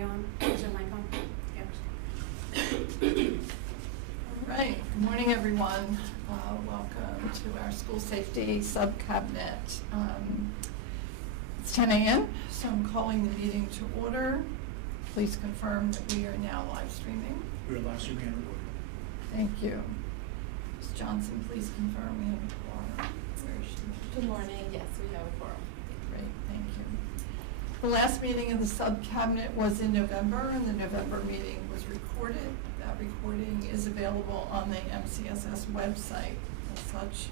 we on? Is your mic on? Yep. All right. Good morning, everyone. Welcome to our School Safety Subcabinet. It's 10 a.m., so I'm calling the meeting to order. Please confirm that we are now live streaming. We are live streaming and recording. Thank you. Ms. Johnson, please confirm we have a quorum. Where is she? Good morning. Yes, we have a quorum. Great, thank you. The last meeting of the subcabinet was in November, and the November meeting was recorded. That recording is available on the MCSS website. As such,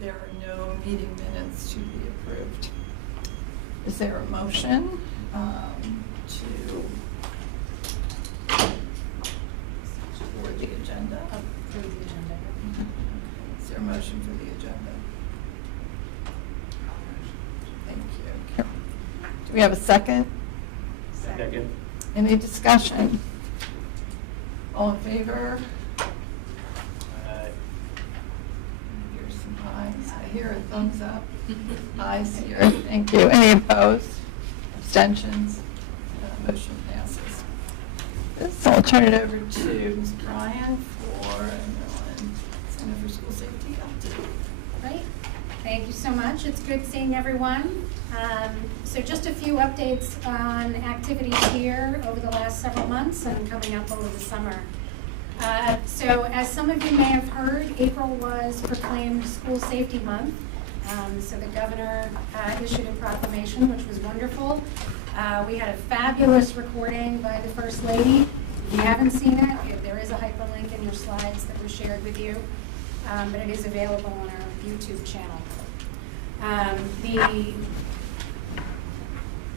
there are no meeting minutes to be approved. Is there a motion for the agenda? Approve the agenda. Okay. Is there a motion for the agenda? Thank you. Do we have a second? Second. Any discussion? All in favor? Here's some ayes. I hear a thumbs up. Ayes here. Thank you. Any opposed? Abstentions? Motion passes. So I'll turn it over to Ms. Bryan for Maryland Center for School Safety update. Great. Thank you so much. It's good seeing everyone. So just a few updates on activities here over the last several months and coming up over the summer. So as some of you may have heard, April was proclaimed School Safety Month. So the governor issued a proclamation, which was wonderful. We had a fabulous recording by the First Lady. If you haven't seen it, there is a hyperlink in your slides that was shared with you, but it is available on our YouTube channel. The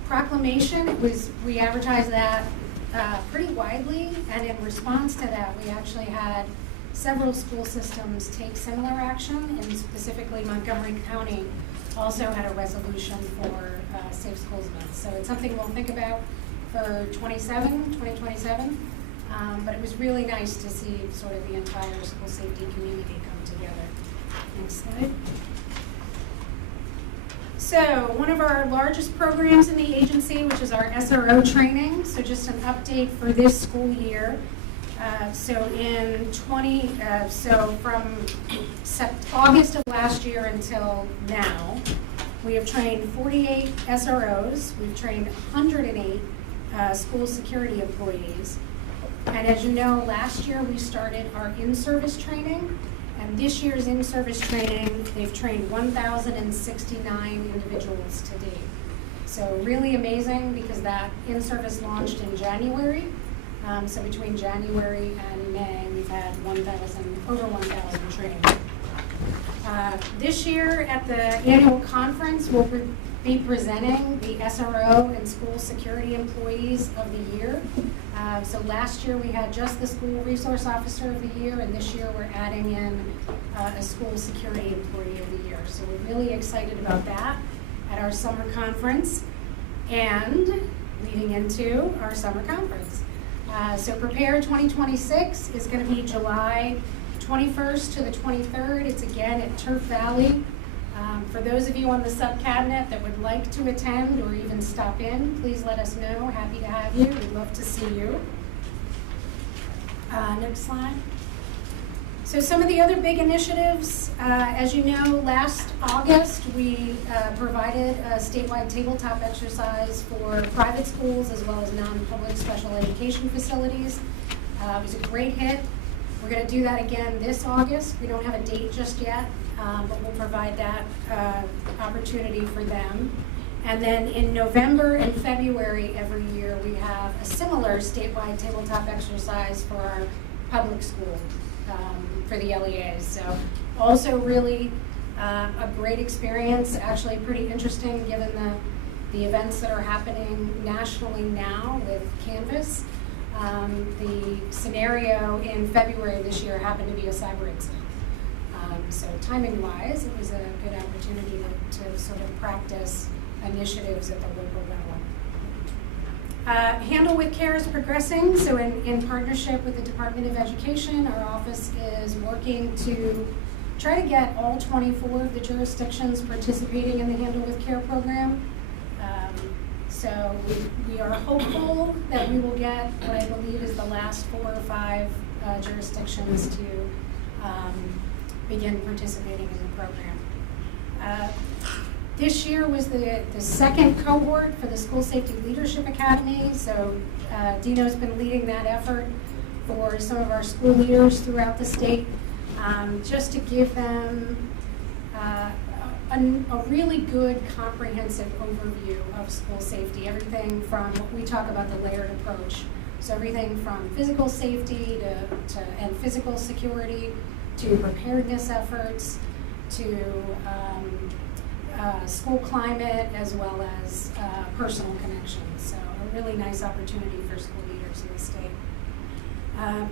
proclamation, we advertised that pretty widely, and in response to that, we actually had several school systems take similar action, and specifically Montgomery County also had a resolution for Safe Schools Month. So it's something we'll think about for 2027, but it was really nice to see sort of the entire school safety community come together. Next slide. So one of our largest programs in the agency, which is our SRO training, so just an update for this school year. So from August of last year until now, we have trained 48 SROs. We've trained 108 school security employees. And as you know, last year we started our in-service training. And this year's in-service training, they've trained 1,069 individuals to date. So really amazing, because that in-service launched in January. So between January and May, we've had over 1,000 trained. This year at the annual conference, we'll be presenting the SRO and school security employees of the year. So last year we had just the school resource officer of the year, and this year we're adding in a school security employee of the year. So we're really excited about that at our summer conference and leading into our summer conference. So Prepare 2026 is going to be July 21st to the 23rd. It's again at Turf Valley. For those of you on the subcabinet that would like to attend or even stop in, please let us know. Happy to have you. We'd love to see you. Next slide. So some of the other big initiatives, as you know, last August we provided a statewide tabletop exercise for private schools as well as non-public special education facilities. It was a great hit. We're going to do that again this August. We don't have a date just yet, but we'll provide that opportunity for them. And then in November and February every year, we have a similar statewide tabletop exercise for our public school, for the LEAs. So also really a great experience, actually pretty interesting given the events that are happening nationally now with Canvas. The scenario in February this year happened to be a cyber incident. So timing-wise, it was a good opportunity to sort of practice initiatives at the local level. Handle with Care is progressing. So in partnership with the Department of Education, our office is working to try to get all 24 of the jurisdictions participating in the Handle with Care program. So we are hopeful that we will get what I believe is the last 4 or 5 jurisdictions to begin participating in the program. This year was the second cohort for the School Safety Leadership Academy, so Dino's been leading that effort for some of our school leaders throughout the state, just to give them a really good comprehensive overview of school safety, everything from what we talk about the layered approach. So everything from physical safety and physical security to preparedness efforts to school climate as well as personal connections. So a really nice opportunity for school leaders in the state.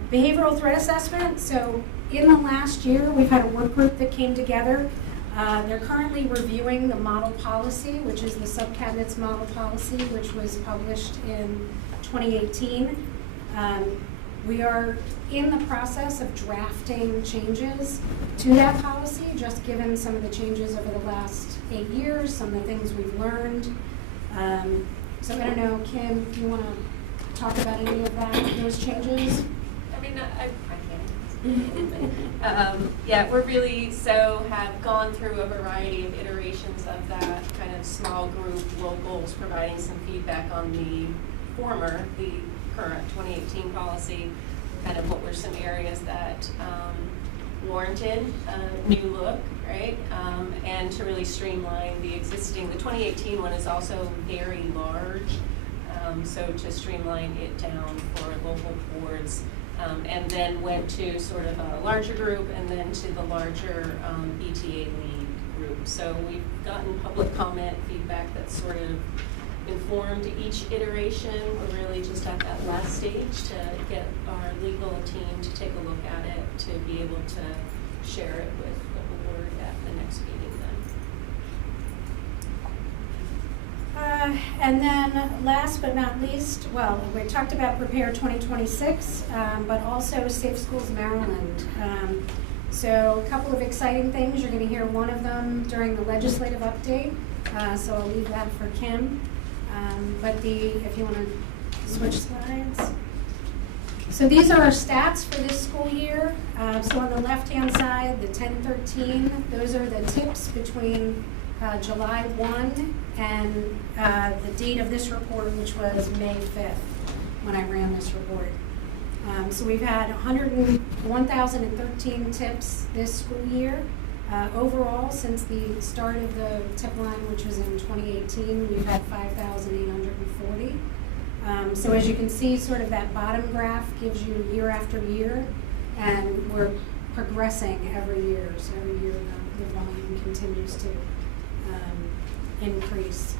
Behavioral threat assessment. So in the last year, we've had a work group that came together. They're currently reviewing the model policy, which is the subcabinet's model policy, which was published in 2018. We are in the process of drafting changes to that policy, just given some of the changes over the last 8 years, some of the things we've learned. So I don't know, Kim, do you want to talk about any of those changes? I mean, I can. Yeah, we're really have gone through a variety of iterations of that kind of small group locals providing some feedback on the current 2018 policy, kind of what were some areas that warranted a new look, right? And to really streamline the 2018 one is also very large, so to streamline it down for local boards. And then went to sort of a larger group and then to the larger ETA lead group. So we've gotten public comment feedback that's sort of informed each iteration. We're really just at that last stage to get our legal team to take a look at it, to be able to share it with the board at the next meeting then. And then last but not least, well, we talked about Prepare 2026, but also Safe Schools Maryland. So a couple of exciting things. You're going to hear one of them during the legislative update, so I'll leave that for Kim. But if you want to switch slides. So these are our stats for this school year. So on the left-hand side, the 10-13, those are the tips between July 1 and the date of this report, which was May 5th when I ran this report. So we've had 1,013 tips this school year. Overall, since the start of the tip line, which was in 2018, we've had 5,840. So as you can see, sort of that bottom graph gives you year after year, and we're progressing every year. So every year the volume continues to increase.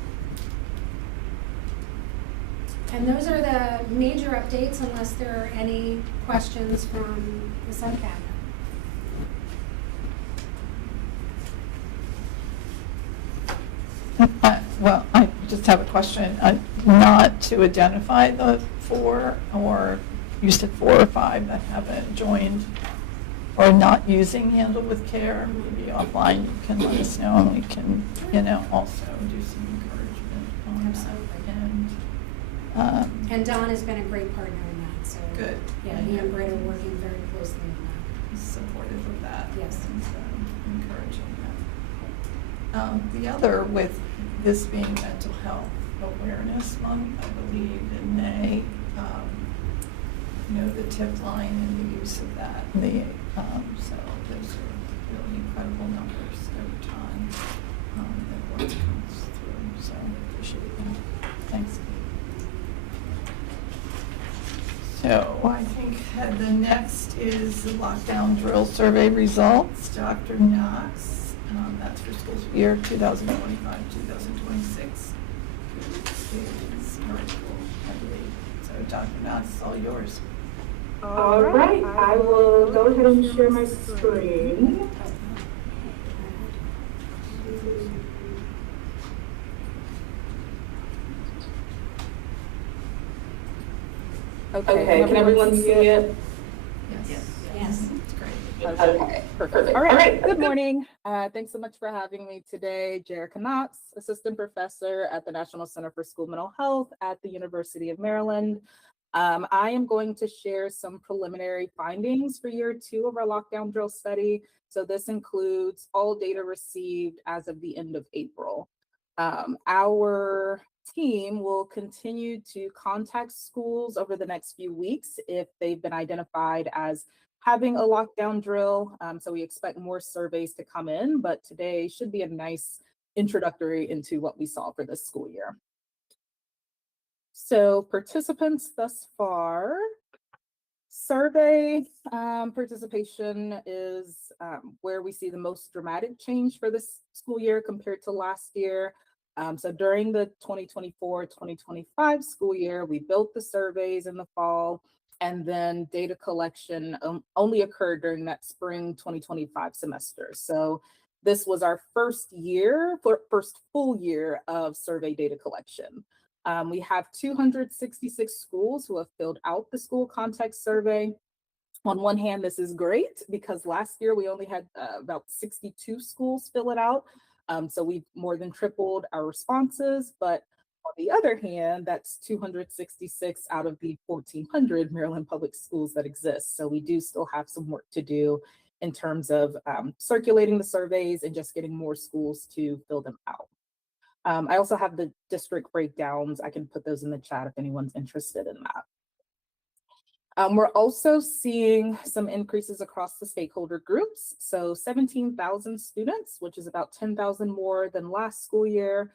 And those are the major updates, unless there are any questions from the subcabinet. Well, I just have a question. Not to identify the 4, or you said 4 or 5 that haven't joined or not using Handle with Care. Maybe offline you can let us know, and we can, also do some encouragement on Absolutely. that. And Don has been a great partner in that. So Good. Yeah, he and Britt are working very closely on that. Supportive of that. Yes. And encouraging that. The other, with this being Mental Health Awareness Month, I believe in May, the tip line and the use of that. So those are really incredible numbers every time that work comes through. So I appreciate that. Thanks. So I think the next is the lockdown drill survey results. Dr. Knox, that's for school year 2025-2026. Is virtual, I believe. So Dr. Knox, it's all yours. All right, I will go ahead and share my screen. Okay, can everyone see it? Yes. Yes. It's great. Okay, perfect. All right, good morning. Thanks so much for having me today. Jerica Knotts, Assistant Professor at the National Center for School Mental Health at the University of Maryland. I am going to share some preliminary findings for year 2 of our lockdown drill study. So this includes all data received as of the end of April. Our team will continue to contact schools over the next few weeks if they've been identified as having a lockdown drill. So we expect more surveys to come in, but today should be a nice introductory into what we saw for this school year. So participants thus far, survey participation is where we see the most dramatic change for this school year compared to last year. So during the 2024-2025 school year, we built the surveys in the fall, and then data collection only occurred during that spring 2025 semester. So this was our first full year of survey data collection. We have 266 schools who have filled out the school context survey. On one hand, this is great because last year we only had about 62 schools fill it out. So we've more than tripled our responses, but on the other hand, that's 266 out of the 1,400 Maryland public schools that exist. So we do still have some work to do in terms of circulating the surveys and just getting more schools to fill them out. I also have the district breakdowns. I can put those in the chat if anyone's interested in that. We're also seeing some increases across the stakeholder groups. So 17,000 students, which is about 10,000 more than last school year,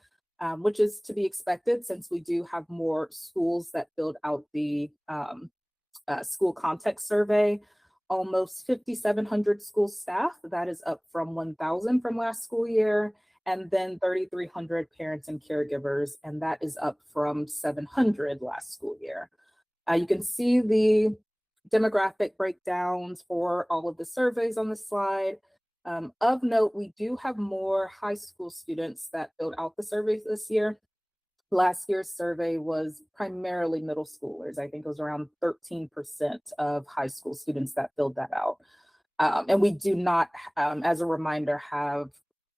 which is to be expected since we do have more schools that filled out the school context survey. Almost 5,700 school staff, that is up from 1,000 from last school year, and then 3,300 parents and caregivers, and that is up from 700 last school year. You can see the demographic breakdowns for all of the surveys on the slide. Of note, we do have more high school students that filled out the surveys this year. Last year's survey was primarily middle schoolers. I think it was around 13% of high school students that filled that out. And we do not, as a reminder, have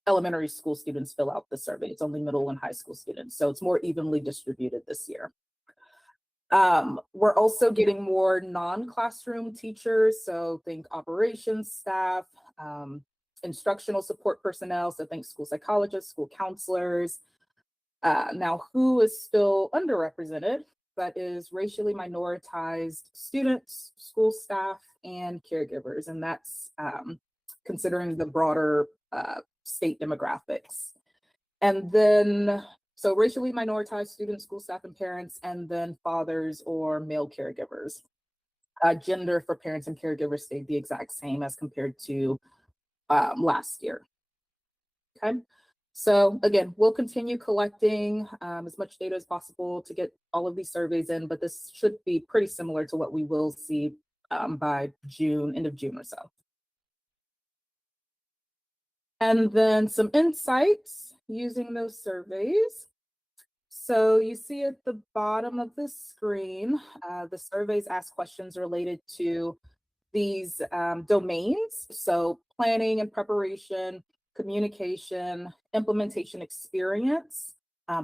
elementary school students fill out the survey. It's only middle and high school students. So it's more evenly distributed this year. We're also getting more non-classroom teachers. So think operations staff, instructional support personnel. So think school psychologists, school counselors. Now, who is still underrepresented? That is racially minoritized students, school staff, and caregivers. And that's considering the broader state demographics. And then, so racially minoritized students, school staff, and parents, and then fathers or male caregivers. Gender for parents and caregivers stayed the exact same as compared to last year. Okay. So again, we'll continue collecting as much data as possible to get all of these surveys in, but this should be pretty similar to what we will see by June, end of June or so. And then some insights using those surveys. So you see at the bottom of the screen, the surveys ask questions related to these domains. So planning and preparation, communication, implementation experience,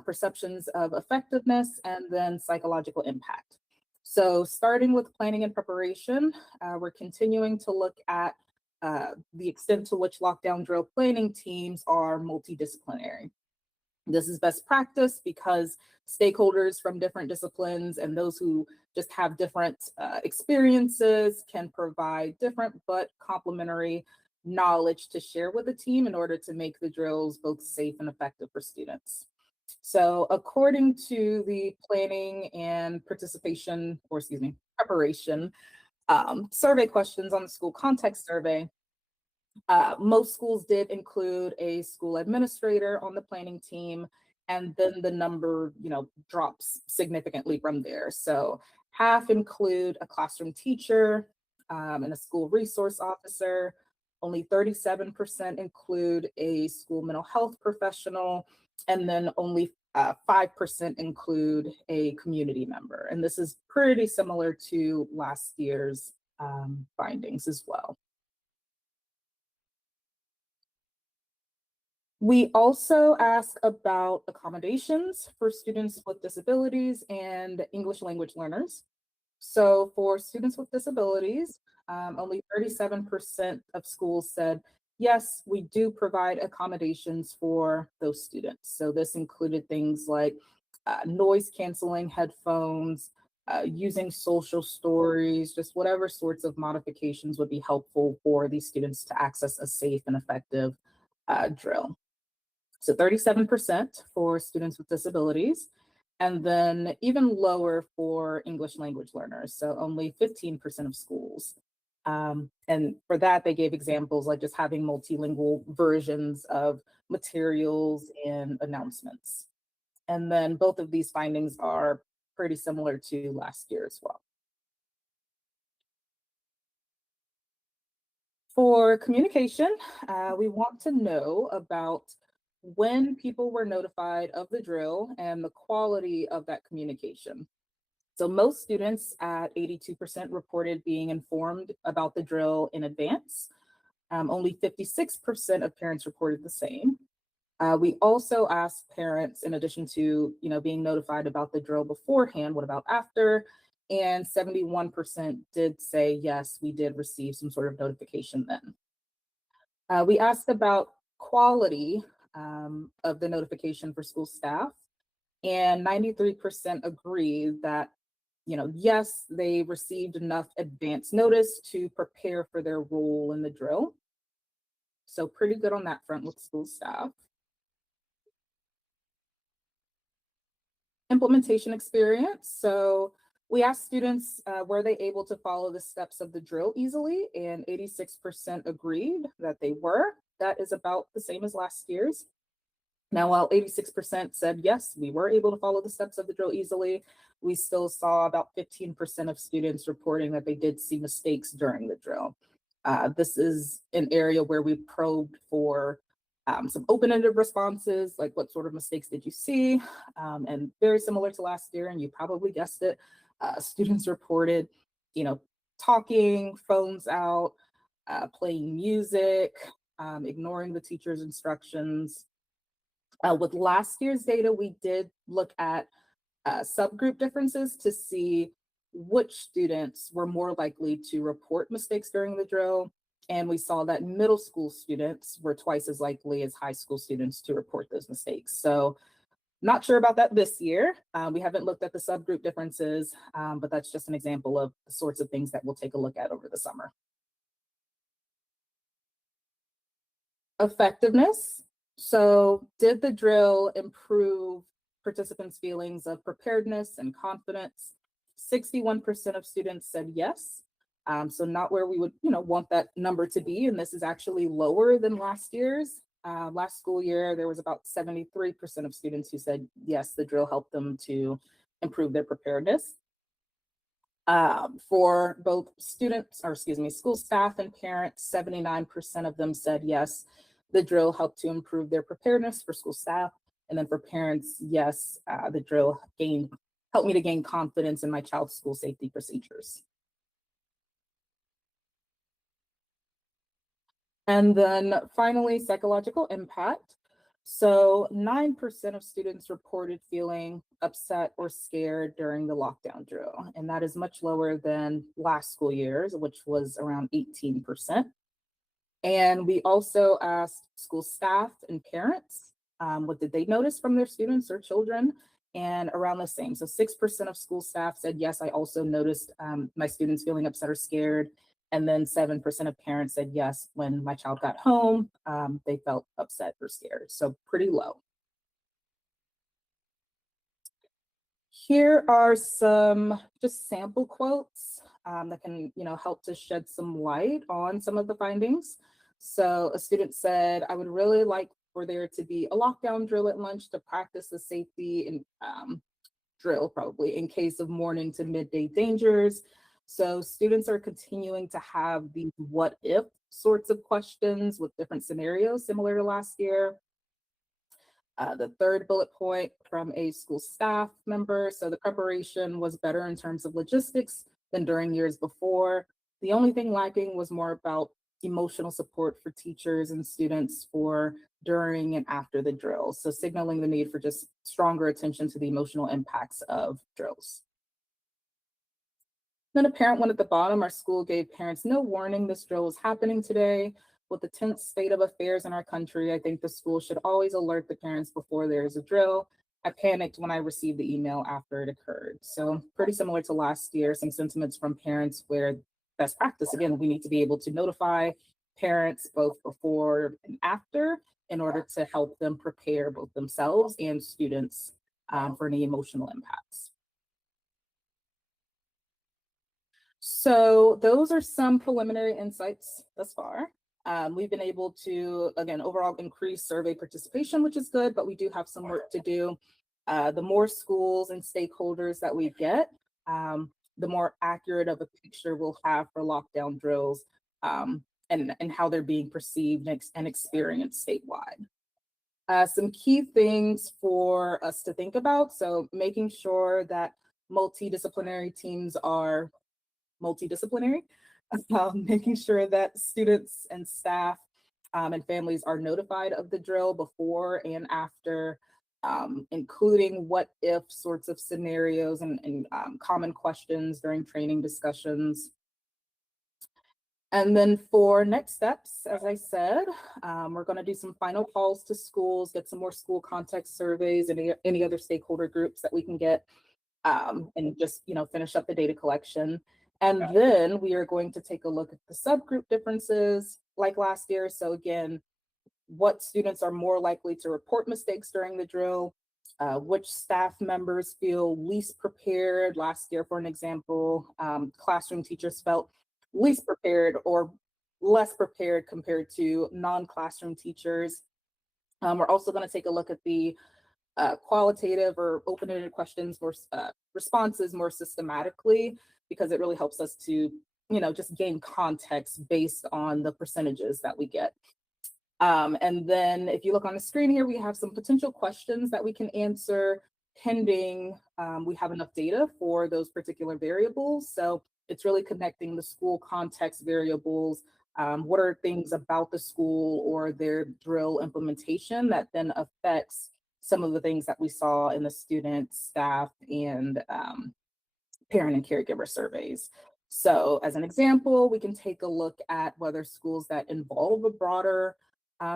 perceptions of effectiveness, and then psychological impact. So starting with planning and preparation, we're continuing to look at the extent to which lockdown drill planning teams are multidisciplinary. This is best practice because stakeholders from different disciplines and those who just have different experiences can provide different but complementary knowledge to share with the team in order to make the drills both safe and effective for students. So according to the planning and participation, or excuse me, preparation survey questions on the school context survey, most schools did include a school administrator on the planning team, and then the number, drops significantly from there. So half include a classroom teacher and a school resource officer. Only 37% include a school mental health professional, and then only 5% include a community member. And this is pretty similar to last year's findings as well. We also asked about accommodations for students with disabilities and English language learners. So for students with disabilities, only 37% of schools said, yes, we do provide accommodations for those students. So this included things like noise canceling headphones, using social stories, just whatever sorts of modifications would be helpful for these students to access a safe and effective drill. So 37% for students with disabilities, and then even lower for English language learners. So only 15% of schools. And for that, they gave examples like just having multilingual versions of materials and announcements. And then both of these findings are pretty similar to last year as well. For communication, we want to know about when people were notified of the drill and the quality of that communication. So most students at 82% reported being informed about the drill in advance. Only 56% of parents reported the same. We also asked parents, in addition to being notified about the drill beforehand, what about after? And 71% did say, yes, we did receive some sort of notification then. We asked about quality of the notification for school staff, and 93% agree that, yes, they received enough advance notice to prepare for their role in the drill. So pretty good on that front with school staff. Implementation experience. So we asked students, were they able to follow the steps of the drill easily? And 86% agreed that they were. That is about the same as last year's. Now, while 86% said, yes, we were able to follow the steps of the drill easily, we still saw about 15% of students reporting that they did see mistakes during the drill. This is an area where we probed for some open-ended responses, like what sort of mistakes did you see? And very similar to last year, and you probably guessed it, students reported, talking, phones out, playing music, ignoring the teacher's instructions. With last year's data, we did look at subgroup differences to see which students were more likely to report mistakes during the drill. And we saw that middle school students were twice as likely as high school students to report those mistakes. So not sure about that this year. We haven't looked at the subgroup differences, but that's just an example of the sorts of things that we'll take a look at over the summer. Effectiveness. So did the drill improve participants' feelings of preparedness and confidence? 61% of students said yes. So not where we would want that number to be. And this is actually lower than last year's. Last school year, there was about 73% of students who said, yes, the drill helped them to improve their preparedness. For both school staff and parents, 79% of them said, yes, the drill helped to improve their preparedness for school staff. And then for parents, yes, the drill helped me to gain confidence in my child's school safety procedures. And then finally, psychological impact. So 9% of students reported feeling upset or scared during the lockdown drill. And that is much lower than last school year's, which was around 18%. And we also asked school staff and parents, what did they notice from their students or children? And around the same. So 6% of school staff said, yes, I also noticed my students feeling upset or scared. And then 7% of parents said, yes, when my child got home, they felt upset or scared. So pretty low. Here are some just sample quotes that can help to shed some light on some of the findings. So a student said, I would really like for there to be a lockdown drill at lunch to practice the safety and drill probably in case of morning to midday dangers. So students are continuing to have these what if sorts of questions with different scenarios similar to last year. The third bullet point from a school staff member. So the preparation was better in terms of logistics than during years before. The only thing lacking was more about emotional support for teachers and students for during and after the drill. So signaling the need for just stronger attention to the emotional impacts of drills. Then a parent one at the bottom, our school gave parents no warning this drill was happening today. With the tense state of affairs in our country, I think the school should always alert the parents before there is a drill. I panicked when I received the email after it occurred. So pretty similar to last year, some sentiments from parents where best practice, again, we need to be able to notify parents both before and after in order to help them prepare both themselves and students for any emotional impacts. So those are some preliminary insights thus far. We've been able to, again, overall increase survey participation, which is good, but we do have some work to do. The more schools and stakeholders that we get, the more accurate of a picture we'll have for lockdown drills and how they're being perceived and experienced statewide. Some key things for us to think about. So making sure that multidisciplinary teams are multidisciplinary, making sure that students and staff and families are notified of the drill before and after, including what if sorts of scenarios and common questions during training discussions. And then for next steps, as I said, we're going to do some final calls to schools, get some more school context surveys and any other stakeholder groups that we can get, and just finish up the data collection. And then we are going to take a look at the subgroup differences like last year. So again, what students are more likely to report mistakes during the drill, which staff members feel least prepared. Last year, for an example, classroom teachers felt least prepared or less prepared compared to non-classroom teachers. We're also going to take a look at the qualitative or open-ended questions or responses more systematically, because it really helps us to, just gain context based on the percentages that we get. And then if you look on the screen here, we have some potential questions that we can answer pending we have enough data for those particular variables. So it's really connecting the school context variables. What are things about the school or their drill implementation that then affects some of the things that we saw in the student, staff, and parent and caregiver surveys. So as an example, we can take a look at whether schools that involve a broader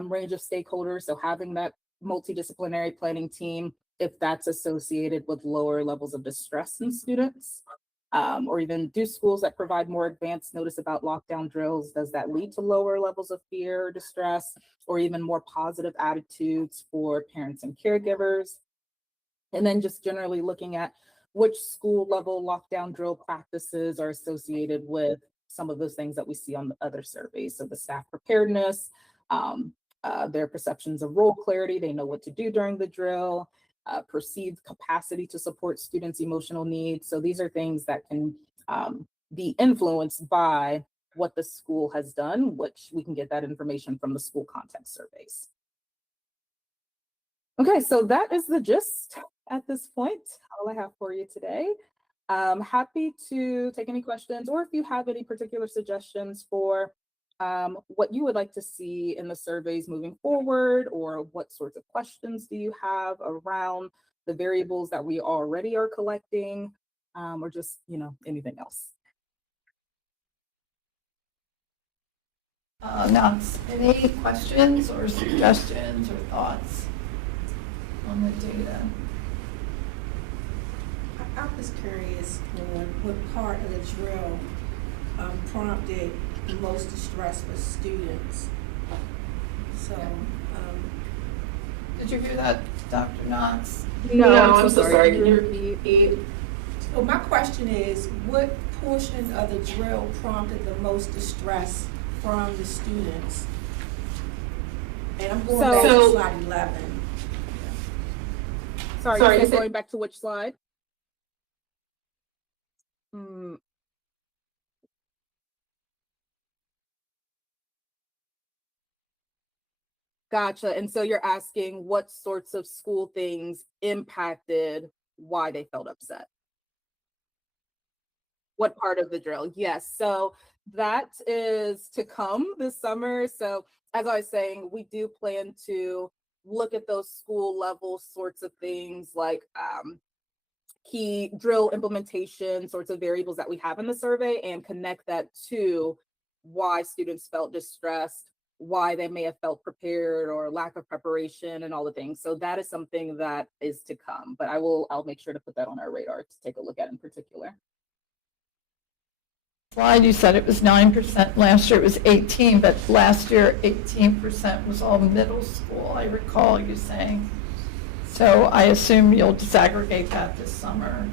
range of stakeholders, so having that multidisciplinary planning team, if that's associated with lower levels of distress in students, or even do schools that provide more advanced notice about lockdown drills, does that lead to lower levels of fear or distress, or even more positive attitudes for parents and caregivers? And then just generally looking at which school level lockdown drill practices are associated with some of those things that we see on the other surveys. So the staff preparedness, their perceptions of role clarity, they know what to do during the drill, perceived capacity to support students' emotional needs. So these are things that can be influenced by what the school has done, which we can get that information from the school context surveys. Okay, so that is the gist at this point, all I have for you today. Happy to take any questions, or if you have any particular suggestions for what you would like to see in the surveys moving forward, or what sorts of questions do you have around the variables that we already are collecting, or just, anything else. Knox, any questions or suggestions or thoughts on the data? I was curious on what part of the drill prompted the most distress for students. So, Did you hear that, Dr. Knox? No, I'm so sorry. Can you repeat? well, my question is, what portion of the drill prompted the most distress from the students? And I'm going back to slide 11. Sorry, you're going back to which slide? Gotcha. And so you're asking what sorts of school things impacted why they felt upset. What part of the drill? Yes. So that is to come this summer. So as I was saying, we do plan to look at those school level sorts of things like key drill implementation sorts of variables that we have in the survey and connect that to why students felt distressed, why they may have felt prepared or lack of preparation and all the things. So that is something that is to come, but I'll make sure to put that on our radar to take a look at in particular. Slide, you said it was 9%. Last year it was 18, but last year 18% was all middle school, I recall you saying. So I assume you'll disaggregate that this summer.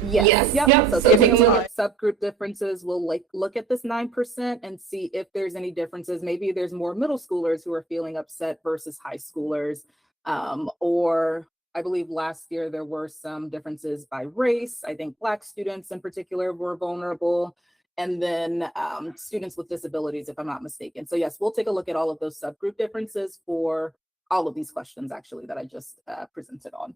Yes. Yep. So See if taking a it's look high. at subgroup differences, we'll look at this 9% and see if there's any differences. Maybe there's more middle schoolers who are feeling upset versus high schoolers. Or I believe last year there were some differences by race. I think Black students in particular were vulnerable. And then students with disabilities, if I'm not mistaken. So yes, we'll take a look at all of those subgroup differences for all of these questions actually that I just presented on.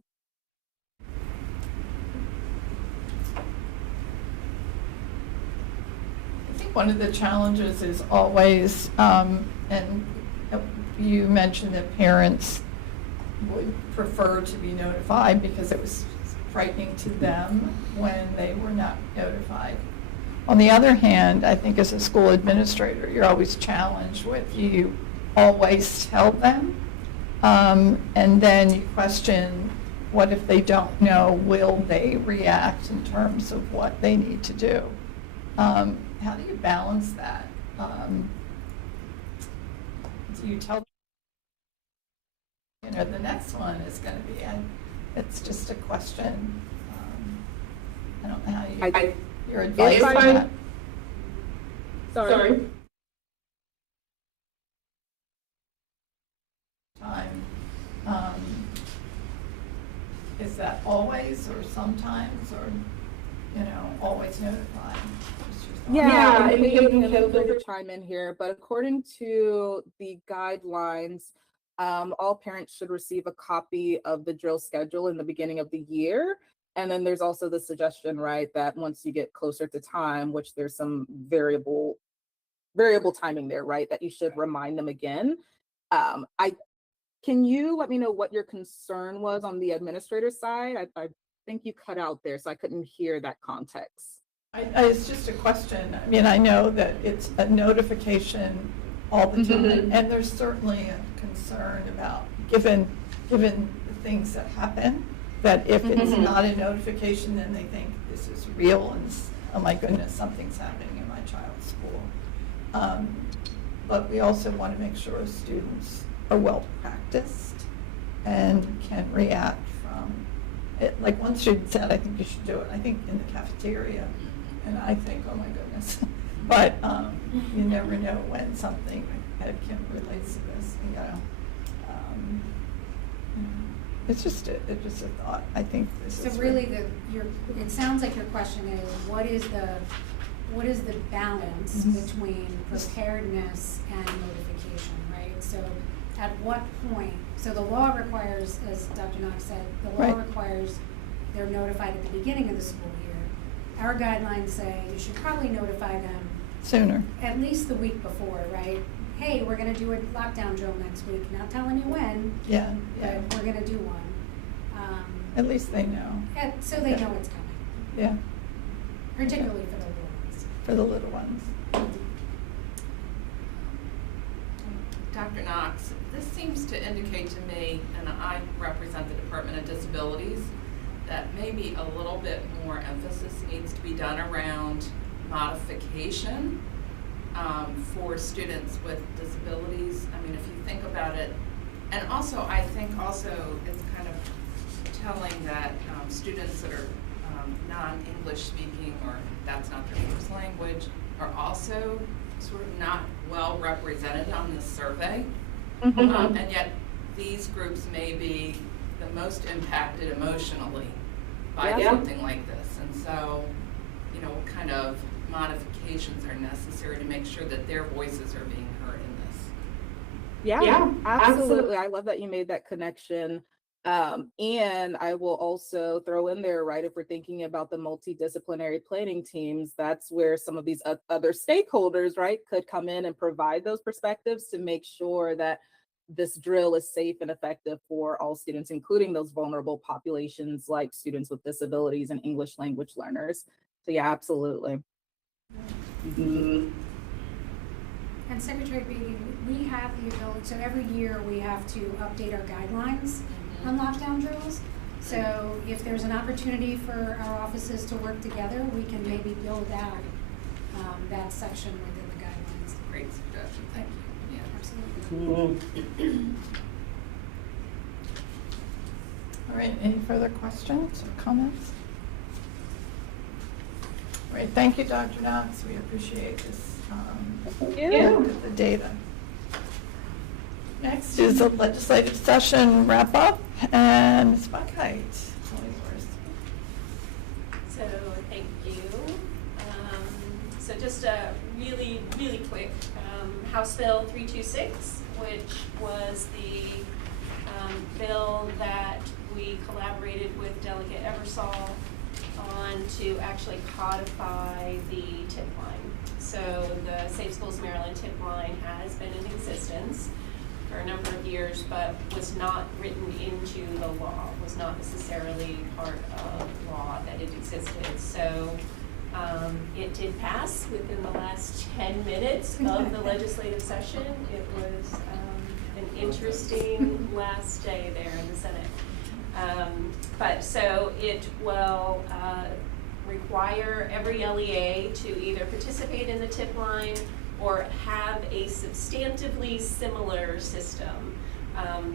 I think one of the challenges is always, and you mentioned that parents would prefer to be notified because it was frightening to them when they were not notified. On the other hand, I think as a school administrator, you're always challenged with you always tell them, and then you question, what if they don't know? Will they react in terms of what they need to do? How do you balance that? Do you tell the next one is going to be, and it's just a question. I don't know how you. Your advice on that? Sorry. Time. Is that always or sometimes or, always notifying? Yeah, and maybe to chime in here, but according to the guidelines, all parents should receive a copy of the drill schedule in the beginning of the year. And then there's also the suggestion, right, that once you get closer to time, which there's some variable timing there, right, that you should remind them again. Can you let me know what your concern was on the administrator side? I think you cut out there, so I couldn't hear that context. It's just a question. I mean, I know that it's a notification all the time, and there's certainly a concern about, given the things that happen, that if it's not a notification, then they think this is real and, oh my goodness, something's happening in my child's school. But we also want to make sure students are well practiced and can react from it. Like one student said, I think you should do it, I think in the cafeteria. And I think, oh my goodness. But you never know when something, Kim relates to this, it's just a thought. I think this So is really, it sounds like your question is, what is the balance between preparedness and notification, right? So at what point, so the law requires, as Dr. Knox said, the law requires they're notified at the beginning of the school year. Our guidelines say you should probably notify them sooner, at least the week before, right? Hey, we're going to do a lockdown drill next week. Not telling you when, but we're going to do one. At least they know. So they know it's coming. Yeah. Particularly for the little ones. For the little ones. Dr. Knox, this seems to indicate to me, and I represent the Department of Disabilities, that maybe a little bit more emphasis needs to be done around modification for students with disabilities. I mean, if you think about it, and also I think also it's kind of telling that students that are non-English speaking or that's not their first language are also sort of not well represented on this survey. And yet these groups may be the most impacted emotionally by something like this. And so, what kind of modifications are necessary to make sure that their voices are being heard in this? Yeah, absolutely. I love that you made that connection. And I will also throw in there, right, if we're thinking about the multidisciplinary planning teams, that's where some of these other stakeholders, right, could come in and provide those perspectives to make sure that this drill is safe and effective for all students, including those vulnerable populations like students with disabilities and English language learners. So yeah, absolutely. Mm-hmm. And Secretary Beatty, we have the ability, so every year we have to update our guidelines on lockdown drills. So if there's an opportunity for our offices to work together, we can maybe build out that section within the guidelines. Great suggestion, thank you. Yeah, Absolutely. All right, any further questions or comments? All right, thank you, Dr. Knox. We appreciate this. The data. Next is the legislative session wrap up, and Ms. Buckheit, all yours. So thank you. So just a really, really quick, House Bill 326, which was the bill that we collaborated with Delegate Eversole on to actually codify the tip line. So the Safe Schools Maryland tip line has been in existence for a number of years, but was not written into the law, was not necessarily part of law that it existed. So it did pass within the last 10 minutes of the legislative session. It was an interesting last day there in the Senate. But so it will require every LEA to either participate in the tip line or have a substantively similar system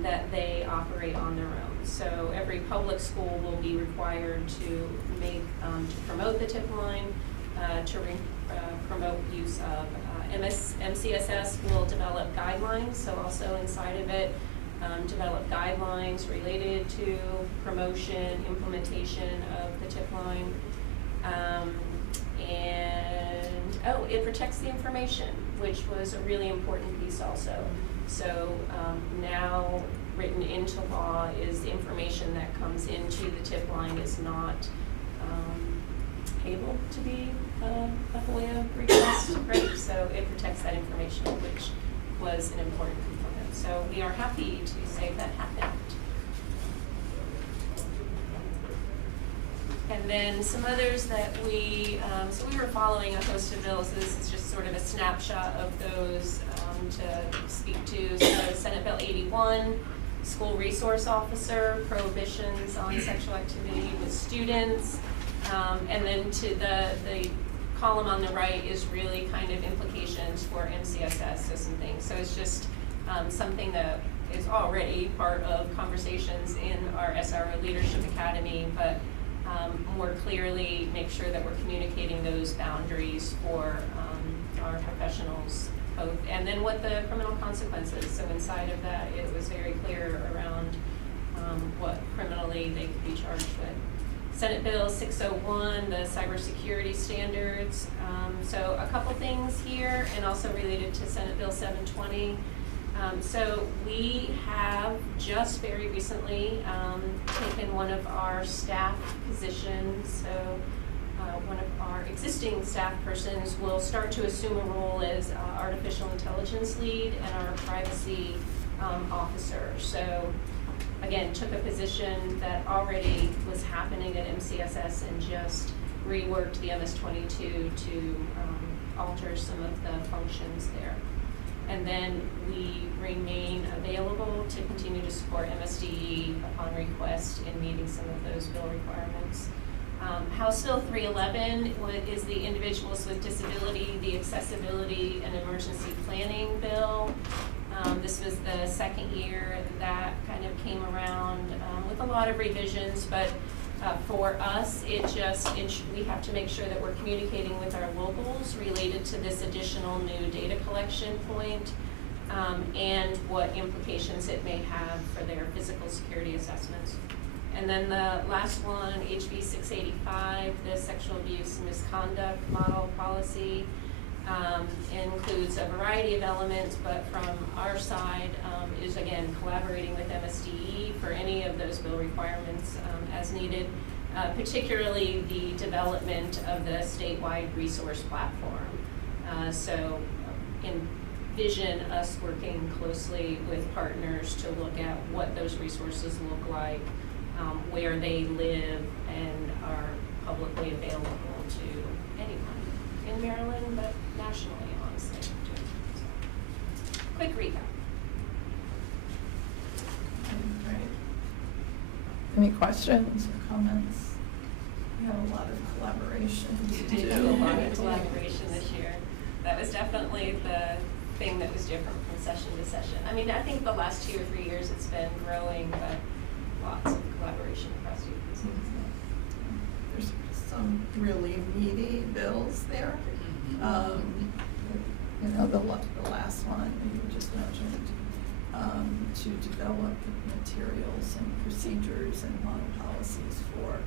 that they operate on their own. So every public school will be required to make, to promote the tip line, to promote use of MCSS will develop guidelines, so also inside of it, develop guidelines related to promotion, implementation of the tip line. It protects the information, which was a really important piece also. So now written into law is the information that comes into the tip line is not able to be a FOIA request, right? So it protects that information, which was an important component. So we are happy to say that happened. And then some others that we, so we were following a host of bills. This is just sort of a snapshot of those to speak to. So Senate Bill 81, School Resource Officer, prohibitions on sexual activity with students. And then to the column on the right is really kind of implications for MCSS, so some things. So it's just something that is already part of conversations in our SRO Leadership Academy, but more clearly make sure that we're communicating those boundaries for our professionals both, and then what the criminal consequences. So inside of that, it was very clear around what criminally they could be charged with. Senate Bill 601, the cybersecurity standards. So a couple things here, and also related to Senate Bill 720. So we have just very recently taken one of our staff positions. So one of our existing staff persons will start to assume a role as artificial intelligence lead and our privacy officer. So again, took a position that already was happening at MCSS and just reworked the MS-22 to alter some of the functions there. And then we remain available to continue to support MSDE upon request in meeting some of those bill requirements. House Bill 311 is the Individuals with Disability, the Accessibility and Emergency Planning Bill. This was the second year that kind of came around with a lot of revisions, but for us, we have to make sure that we're communicating with our locals related to this additional new data collection point and what implications it may have for their physical security assessments. And then the last one, HB 685, the Sexual Abuse and Misconduct Model Policy. Includes a variety of elements, but from our side is again collaborating with MSDE for any of those bill requirements as needed, particularly the development of the statewide resource platform. So envision us working closely with partners to look at what those resources look like, where they live and are publicly available to anyone in Maryland, but nationally, honestly. So, quick recap. Great. Any questions or comments? We have a lot of collaboration to We did do. a lot of collaboration this year. That was definitely the thing that was different from session to session. I mean, I think the last 2 or 3 years it's been growing, but lots of collaboration across the agencies. There's some really meaty bills there. You know, the last one that you just mentioned, to develop materials and procedures and model policies for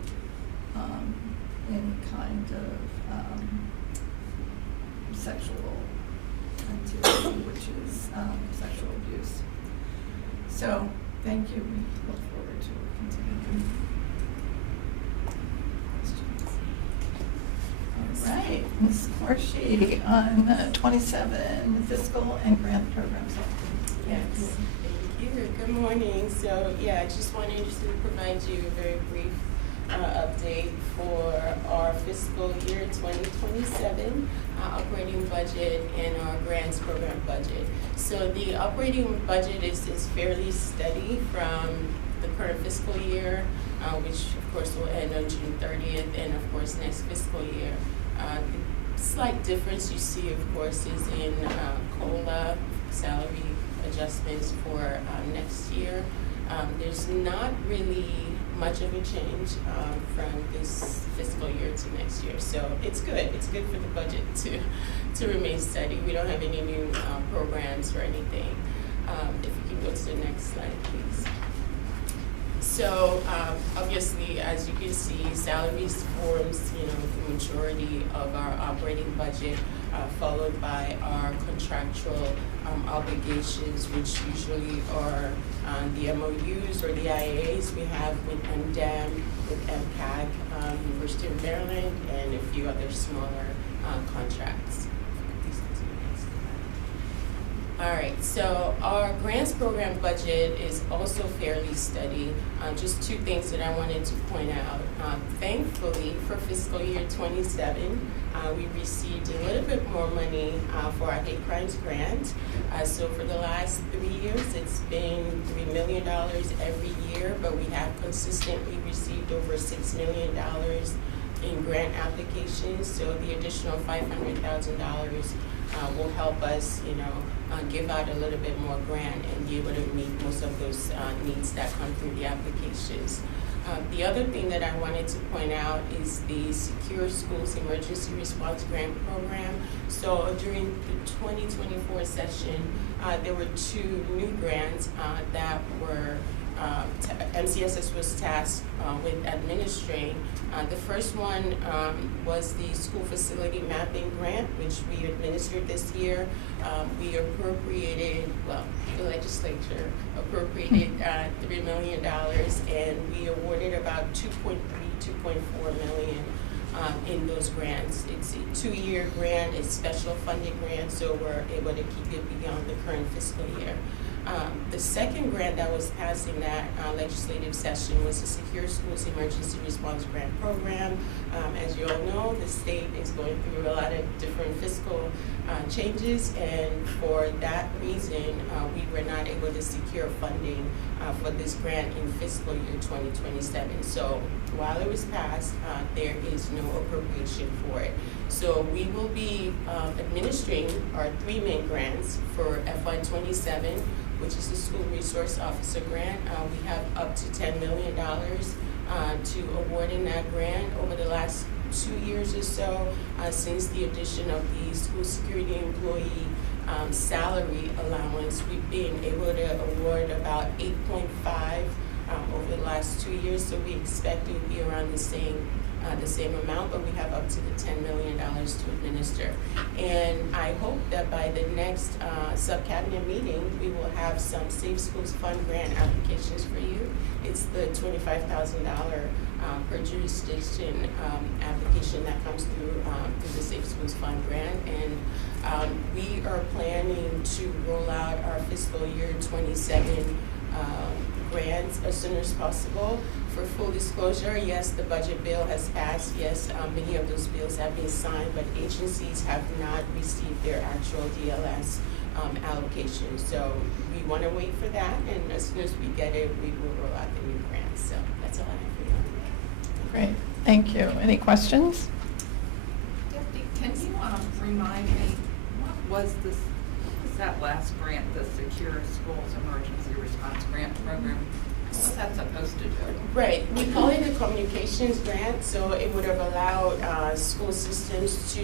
any kind of sexual activity, which is sexual abuse. So, thank you. We look forward to continuing. All right, Ms. Corshi on 27, fiscal and grant programs. Yes, thank you. Good morning. So, yeah, I just wanted to provide you a very brief update for our fiscal year 2027 operating budget and our grants program budget. So the operating budget is fairly steady from the current fiscal year, which of course will end on June 30th, and of course next fiscal year. The slight difference you see, of course, is in COLA salary adjustments for next year. There's not really much of a change from this fiscal year to next year, so it's good. It's good for the budget to remain steady. We don't have any new programs or anything. If you can go to the next slide, please. So obviously, as you can see, salaries forms the majority of our operating budget, followed by our contractual obligations, which usually are the MOUs or the IAs we have with MDEM, with MCAG, University of Maryland, and a few other smaller contracts. All right, so our grants program budget is also fairly steady. Just 2 things that I wanted to point out. Thankfully, for fiscal year 27, we received a little bit more money for our hate crimes grant. So for the last 3 years, it's been $3 million every year, but we have consistently received over $6 million in grant applications. So the additional $500,000 will help us, give out a little bit more grant and be able to meet most of those needs that come through the applications. The other thing that I wanted to point out is the Secure Schools Emergency Response Grant Program. So during the 2024 session, there were 2 new grants that were MCSS was tasked with administering. The first one was the School Facility Mapping Grant, which we administered this year. We appropriated, the legislature appropriated $3 million, and we awarded about $2.4 million in those grants. It's a 2-year grant, it's special funding grant, so we're able to keep it beyond the current fiscal year. The second grant that was passed in that legislative session was the Secure Schools Emergency Response Grant Program. As you all know, the state is going through a lot of different fiscal changes, and for that reason, we were not able to secure funding for this grant in fiscal year 2027. So while it was passed, there is no appropriation for it. So we will be administering our 3 main grants for FY27, which is the School Resource Officer Grant. We have up to $10 million to award in that grant over the last 2 years or so, since the addition of the school security employee salary allowance. We've been able to award about 8.5 over the last 2 years, so we expect it will be around the same the same amount, but we have up to the $10 million to administer. And I hope that by the next subcabinet meeting, we will have some Safe Schools Fund grant applications for you. It's the $25,000 per jurisdiction application that comes through the Safe Schools Fund grant. And we are planning to roll out our fiscal year 27 grants as soon as possible. For full disclosure, yes, the budget bill has passed. Yes, many of those bills have been signed, but agencies have not received their actual DLS allocation. So we want to wait for that, and as soon as we get it, we will roll out the new grants. So that's all I have for you. Great, thank you. Any questions? Deputy, can you remind me, what was that last grant, the Secure Schools Emergency Response Grant Program? What's that supposed to do? Right, we call it a communications grant, so it would have allowed school systems to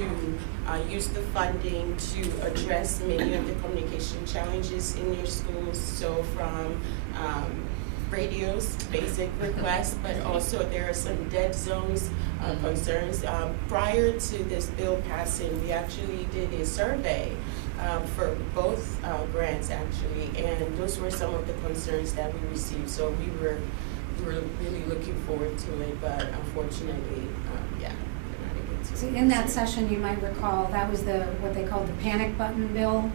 use the funding to address many of the communication challenges in your schools. So from radios, basic requests, but also there are some dead zones concerns. Prior to this bill passing, we actually did a survey for both grants actually, and those were some of the concerns that we received. So we were really looking forward to it, but unfortunately, yeah, we're not able to. So in that session, you might recall, that was what they called the panic button bill.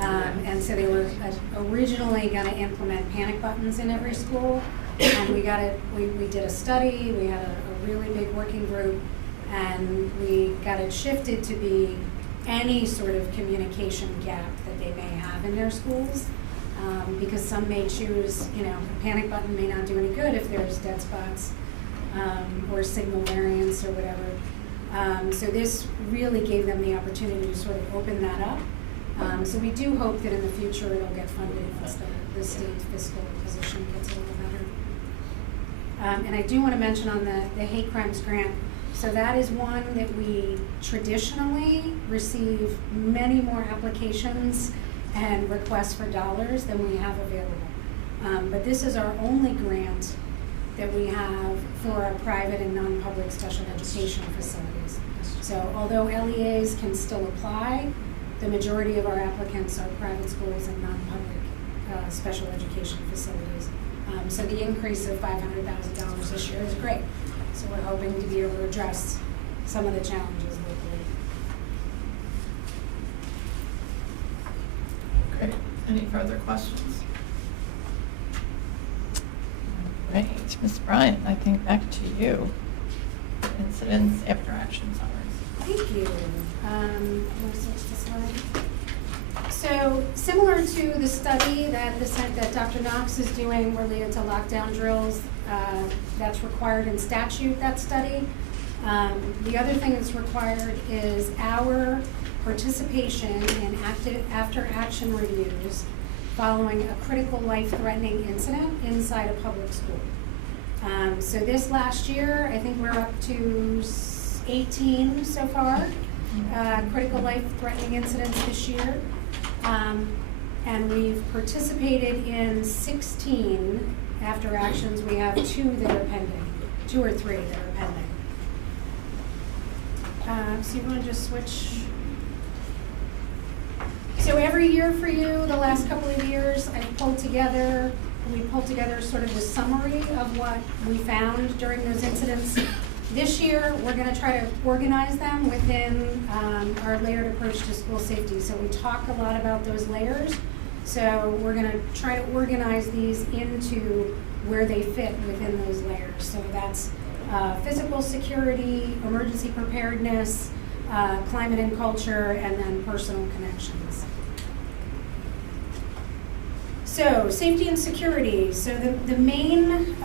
And so they were originally going to implement panic buttons in every school, and we did a study, we had a really big working group, and we got it shifted to be any sort of communication gap that they may have in their schools, because some may choose, a panic button may not do any good if there's dead spots or signal variants or whatever. So this really gave them the opportunity to sort of open that up. So we do hope that in the future it'll get funded once the state fiscal position gets a little better. And I do want to mention on the hate crimes grant, so that is one that we traditionally receive many more applications and requests for dollars than we have available. But this is our only grant that we have for our private and non-public special education facilities. So although LEAs can still apply, the majority of our applicants are private schools and non-public special education facilities. So the increase of $500,000 this year is great. So we're hoping to be able to address some of the challenges locally. Great. Any further questions? All right, Ms. Bryant, I think back to you. Incidents after action summaries. Thank you. Want to switch the slide? So similar to the study that Dr. Knox is doing related to lockdown drills, that's required in statute, that study. The other thing that's required is our participation in after action reviews following a critical life-threatening incident inside a public school. So this last year, I think we're up to 18 so far, critical life-threatening incidents this year. And we've participated in 16 after actions. We have 2 that are pending, 2 or 3 that are pending. So you want to just switch? So every year for you, the last couple of years, we pulled together sort of the summary of what we found during those incidents. This year, we're going to try to organize them within our layered approach to school safety. So we talk a lot about those layers. So we're going to try to organize these into where they fit within those layers. So that's physical security, emergency preparedness, climate and culture, and then personal connections. So safety and security. So the main,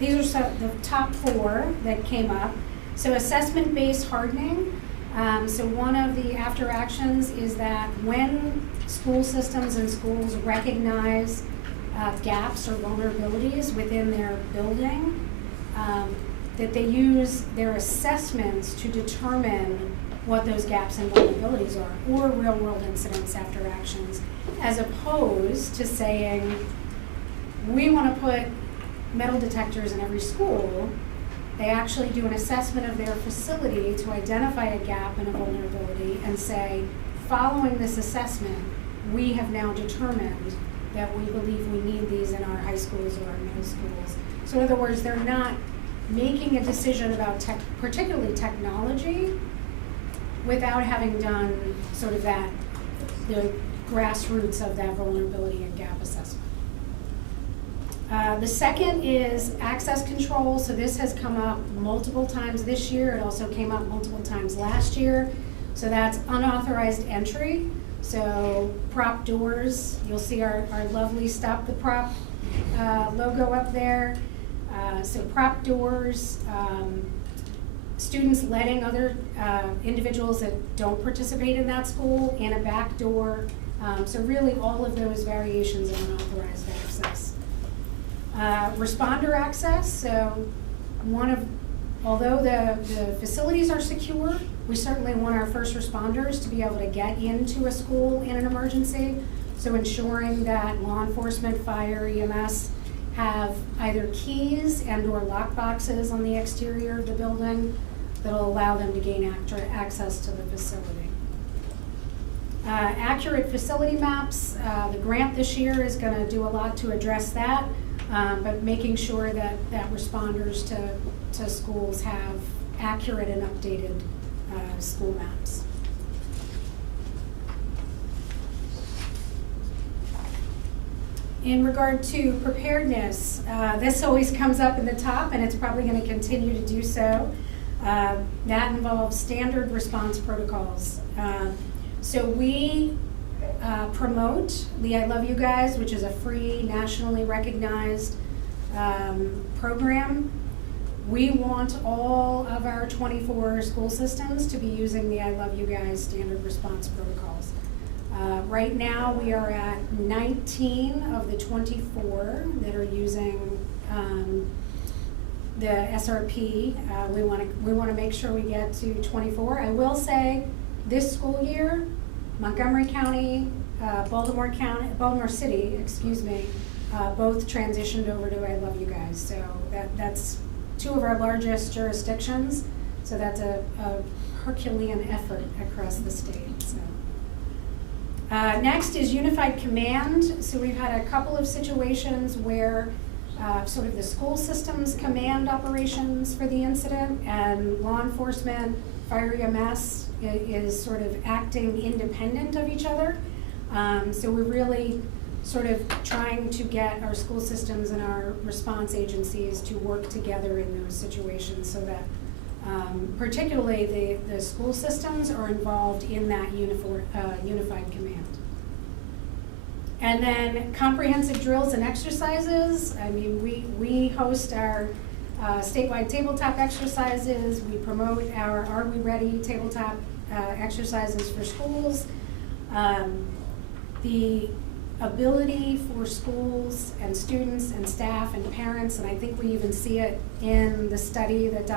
these are the top 4 that came up. So assessment-based hardening. So one of the after actions is that when school systems and schools recognize gaps or vulnerabilities within their building, that they use their assessments to determine what those gaps and vulnerabilities are, or real-world incidents after actions, as opposed to saying, we want to put metal detectors in every school, they actually do an assessment of their facility to identify a gap and a vulnerability and say, following this assessment, we have now determined that we believe we need these in our high schools or our middle schools. So in other words, they're not making a decision about particularly technology without having done sort of that, the grassroots of that vulnerability and gap assessment. The second is access control. So this has come up multiple times this year. It also came up multiple times last year. So that's unauthorized entry. So prop doors, you'll see our lovely Stop the Prop logo up there. So prop doors, students letting other individuals that don't participate in that school in a back door. So really all of those variations of unauthorized access. Responder access, so although the facilities are secure, we certainly want our first responders to be able to get into a school in an emergency. So ensuring that law enforcement, fire, EMS have either keys and or lock boxes on the exterior of the building that'll allow them to gain access to the facility. Accurate facility maps, the grant this year is going to do a lot to address that, but making sure that responders to schools have accurate and updated school maps. In regard to preparedness, this always comes up in the top, and it's probably going to continue to do so. That involves standard response protocols. So we promote the I Love You Guys, which is a free, nationally recognized program. We want all of our 24 school systems to be using the I Love You Guys standard response protocols. Right now, we are at 19 of the 24 that are using the SRP. We want to make sure we get to 24. I will say, this school year, Montgomery County, Baltimore City, both transitioned over to I Love You Guys. So that's two of our largest jurisdictions. So that's a Herculean effort across the state. So. Next is unified command. So we've had a couple of situations where sort of the school system's command operations for the incident and law enforcement, fire EMS is sort of acting independent of each other. So we're really sort of trying to get our school systems and our response agencies to work together in those situations so that particularly the school systems are involved in that unified command. And then comprehensive drills and exercises. I mean, we host our statewide tabletop exercises. We promote our Are We Ready tabletop exercises for schools. The ability for schools and students and staff and parents, and I think we even see it in the study that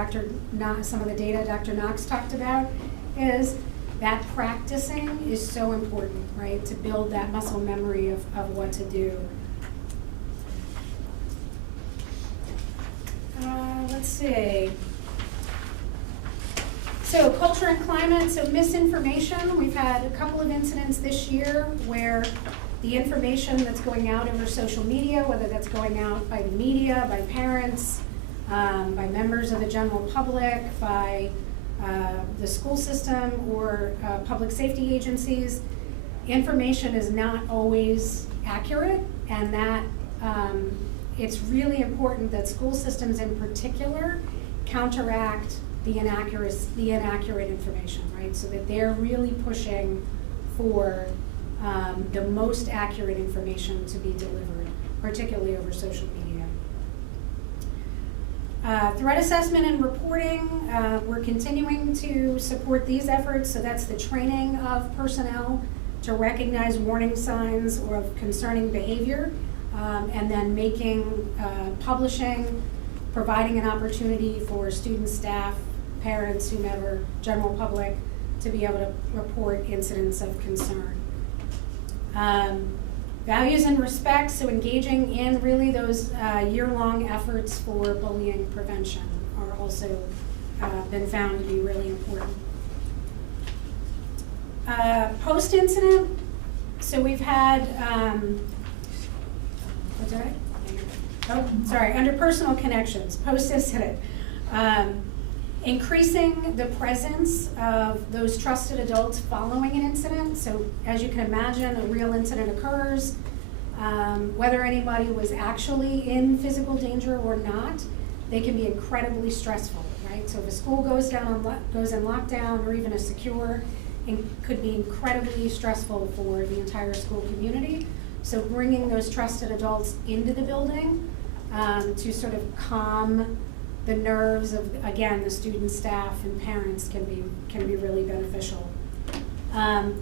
some of the data Dr. Knox talked about, is that practicing is so important, right, to build that muscle memory of what to do. Let's see. So culture and climate, so misinformation. We've had a couple of incidents this year where the information that's going out over social media, whether that's going out by the media, by parents, by members of the general public, by the school system or public safety agencies, information is not always accurate, and that it's really important that school systems in particular counteract the inaccurate information, right? So that they're really pushing for the most accurate information to be delivered, particularly over social media. Threat assessment and reporting, we're continuing to support these efforts. So that's the training of personnel to recognize warning signs of concerning behavior, and then publishing, providing an opportunity for students, staff, parents, whomever, general public, to be able to report incidents of concern. Values and respect, so engaging in really those year-long efforts for bullying prevention are also been found to be really important. Post-incident, so we've had, what's that? Oh, sorry, under personal connections, post-incident. Increasing the presence of those trusted adults following an incident. So as you can imagine, a real incident occurs, whether anybody was actually in physical danger or not, they can be incredibly stressful, right? So if a school goes in lockdown, or even a secure, it could be incredibly stressful for the entire school community. So bringing those trusted adults into the building to sort of calm the nerves of, again, the student, staff, and parents can be really beneficial. And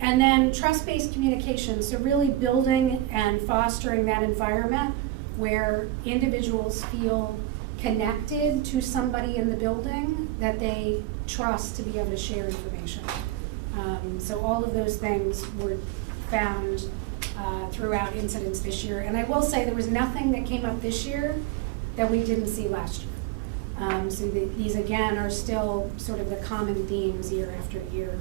then trust-based communication, so really building and fostering that environment where individuals feel connected to somebody in the building that they trust to be able to share information. So all of those things were found throughout incidents this year. And I will say there was nothing that came up this year that we didn't see last year. So these again are still sort of the common themes year after year.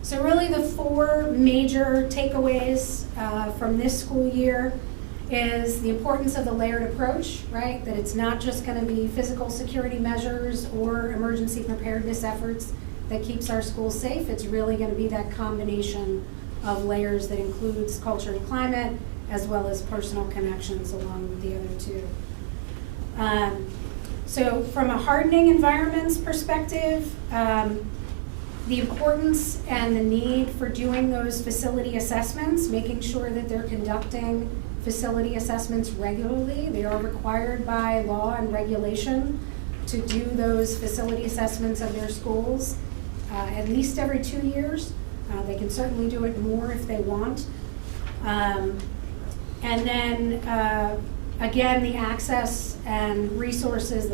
So really the four major takeaways from this school year is the importance of the layered approach, right? That it's not just going to be physical security measures or emergency preparedness efforts that keeps our schools safe. It's really going to be that combination of layers that includes culture and climate, as well as personal connections along with the other two. So from a hardening environments perspective, the importance and the need for doing those facility assessments, making sure that they're conducting facility assessments regularly. They are required by law and regulation to do those facility assessments of their schools at least every 2 years. They can certainly do it more if they want. And then again, the access and resources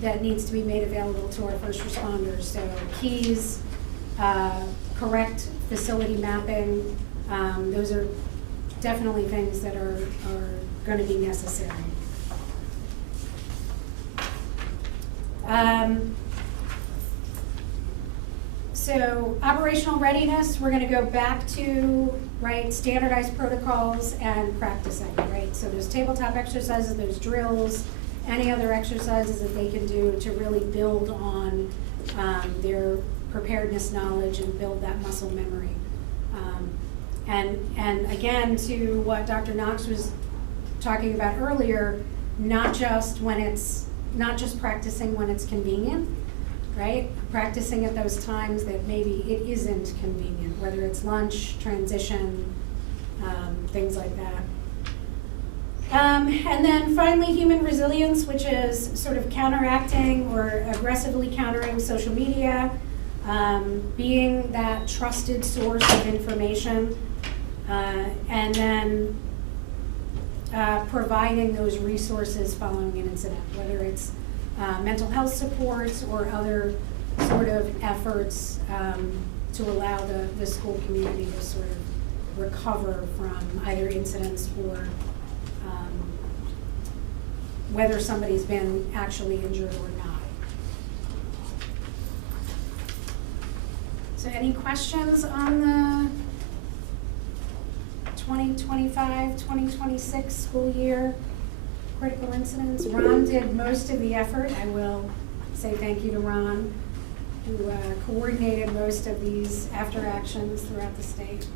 that needs to be made available to our first responders. So keys, correct facility mapping, those are definitely things that are going to be necessary. So operational readiness, we're going to go back to, right, standardized protocols and practicing, right? So there's tabletop exercises, there's drills, any other exercises that they can do to really build on their preparedness knowledge and build that muscle memory. And again, to what Dr. Knox was talking about earlier, not just practicing when it's convenient, right? Practicing at those times that maybe it isn't convenient, whether it's lunch, transition, things like that. And then finally, human resilience, which is sort of counteracting or aggressively countering social media, being that trusted source of information, and then providing those resources following an incident, whether it's mental health supports or other sort of efforts to allow the school community to sort of recover from either incidents or whether somebody's been actually injured or not. So any questions on the 2025-2026 school year critical incidents? Ron did most of the effort. I will say thank you to Ron, who coordinated most of these after actions throughout the state.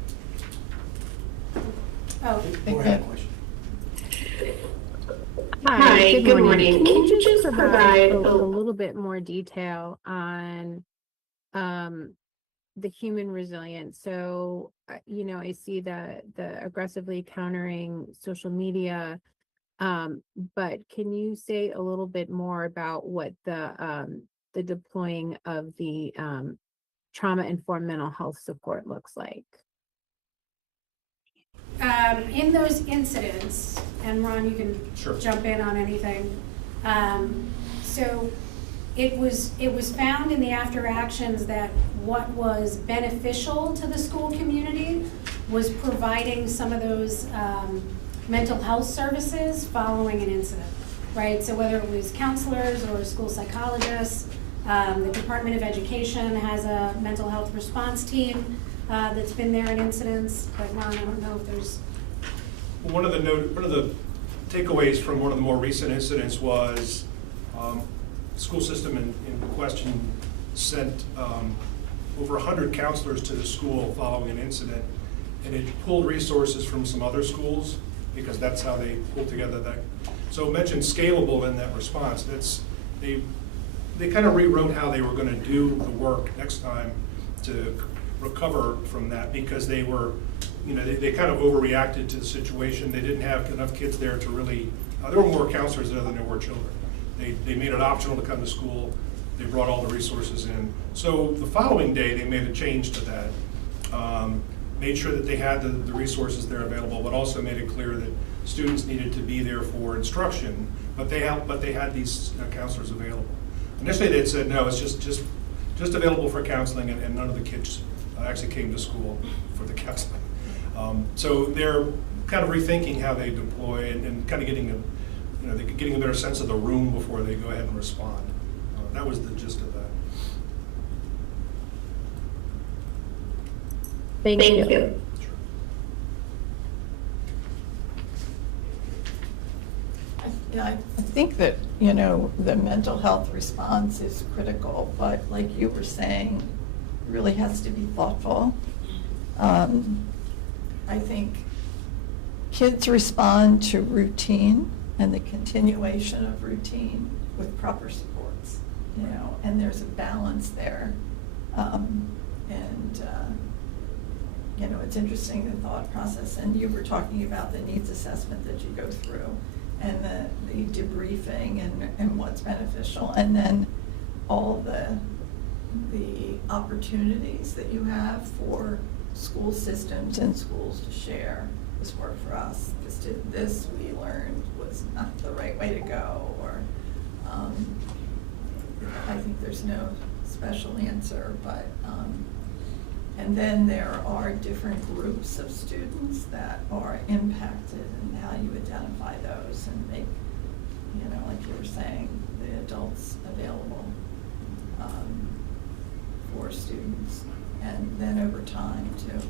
Oh, Go ahead. Question. Hi, good morning. Can you just provide a little bit more detail on the human resilience? So, I see the aggressively countering social media, but can you say a little bit more about what the deploying of the trauma-informed mental health support looks like? in those incidents, and Ron, you can Sure. jump in on anything. So it was found in the after actions that what was beneficial to the school community was providing some of those mental health services following an incident. right? So whether it was counselors or school psychologists, the Department of Education has a mental health response team that's been there in incidents, but Ron, I don't know if there's. One of the takeaways from one of the more recent incidents was the school system in question sent over 100 counselors to the school following an incident, and it pulled resources from some other schools because that's how they pulled together that. So mentioned scalable in that response. They kind of rewrote how they were going to do the work next time to recover from that because they were, they kind of overreacted to the situation. They didn't have enough kids there to really, there were more counselors there than there were children. They made it optional to come to school. They brought all the resources in. So the following day, they made a change to that. Made sure that they had the resources there available, but also made it clear that students needed to be there for instruction, but they had these counselors available. Initially, they had said, no, it's just available for counseling, and none of the kids actually came to school for the counseling. So they're kind of rethinking how they deploy and kind of getting a better sense of the room before they go ahead and respond. That was the gist of that. Thank you. Sure. I think that, the mental health response is critical, but like you were saying, it really has to be thoughtful. I think kids respond to routine and the continuation of routine with proper supports, and there's a balance there. It's interesting, the thought process, and you were talking about the needs assessment that you go through and the debriefing and what's beneficial, and then all the opportunities that you have for school systems and schools to share. This worked for us, this we learned was not the right way to go, or I think there's no special answer, but and then there are different groups of students that are impacted, and how you identify those and make, like you were saying, the adults available for students, and then over time too.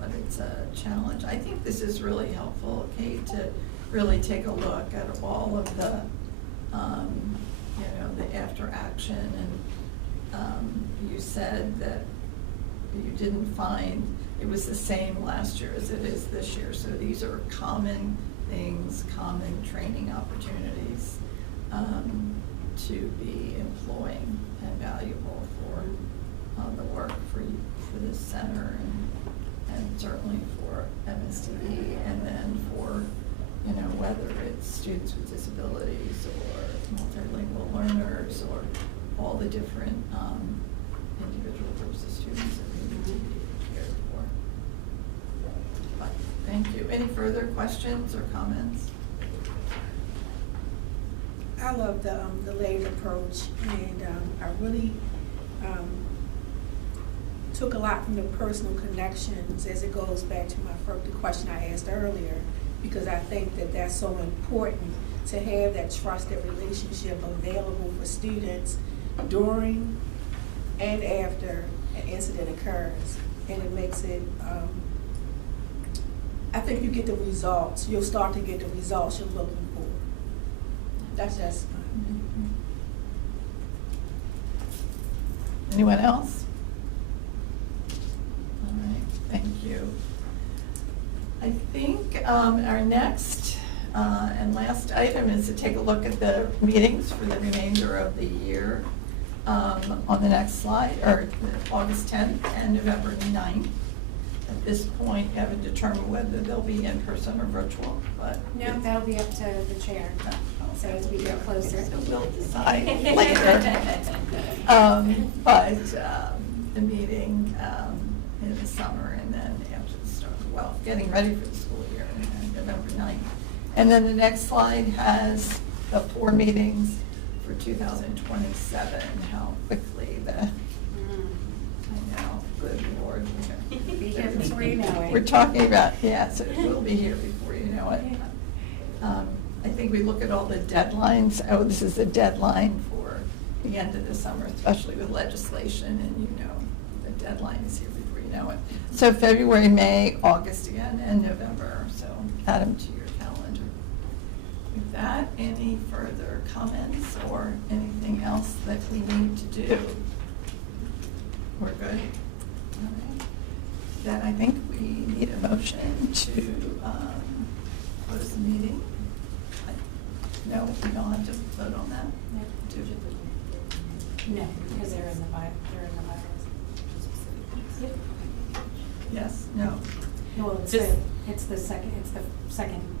But it's a challenge. I think this is really helpful, Kate, to really take a look at all of the, the after action, and you said that you didn't find it was the same last year as it is this year. So these are common things, common training opportunities to be employing and valuable for the work for this center, and certainly for MSTE, and then for whether it's students with disabilities or multilingual learners or all the different individual groups of students that we need to be cared for. But thank you. Any further questions or comments? I love the layered approach, and I really took a lot from the personal connections as it goes back to the question I asked earlier, because I think that that's so important to have that trusted relationship available for students during and after an incident occurs, and it makes it, I think you get the results, you'll start to get the results you're looking for. That's just Anyone else? All right, thank you. I think our next and last item is to take a look at the meetings for the remainder of the year on the next slide, or August 10th and November 9th. At this point, you haven't determined whether they'll be in person or virtual, but. No, that'll be up to the chair, so as we get closer. So we'll decide later. But the meeting in the summer, and then after the start, well, getting ready for the school year, November 9th. And then the next slide has the 4 meetings for 2027, how quickly I know, good Lord. Be here before you know it. We're talking about, yes, it will be here before you know it. I think we look at all the deadlines. Oh, this is a deadline for the end of the summer, especially with legislation, and you know, the deadline is here before you know it. So February, May, August again, and November, so add them to your calendar. With that, any further comments or anything else that we need to do? We're good? All right. Then I think we need a motion to close the meeting. No, we don't have to vote on that? No, because they're in the bylaws. Yes, no. Well, it's Just- it's the second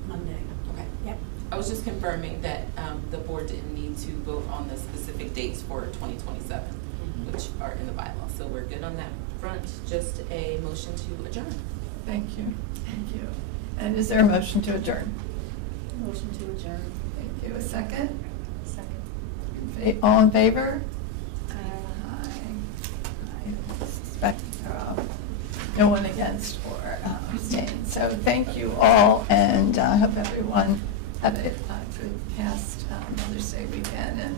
Monday. Okay. Yep. I was just confirming that the board didn't need to vote on the specific dates for 2027, which are in the bylaws. So we're good on that front. Just a motion to adjourn. Thank you, thank you. And is there a motion to adjourn? Motion to adjourn. Thank you. A second? Second. All in favor? I suspect no one against or abstained. So thank you all, and I hope everyone had a good past Mother's Day weekend and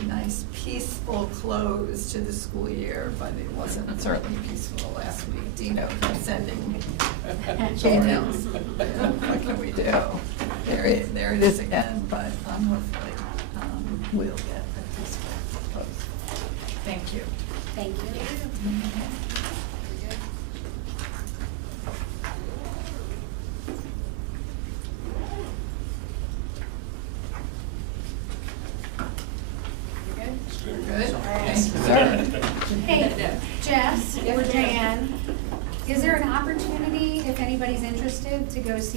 a nice peaceful close to the school year, but it wasn't certainly peaceful last week. Dino kept sending emails. What can we do? There it is again, but hopefully we'll get a peaceful close. Thank you. Thank you. Good? Thank you, sir. Hey, Jess or Jan, is there an opportunity, if anybody's interested, to go see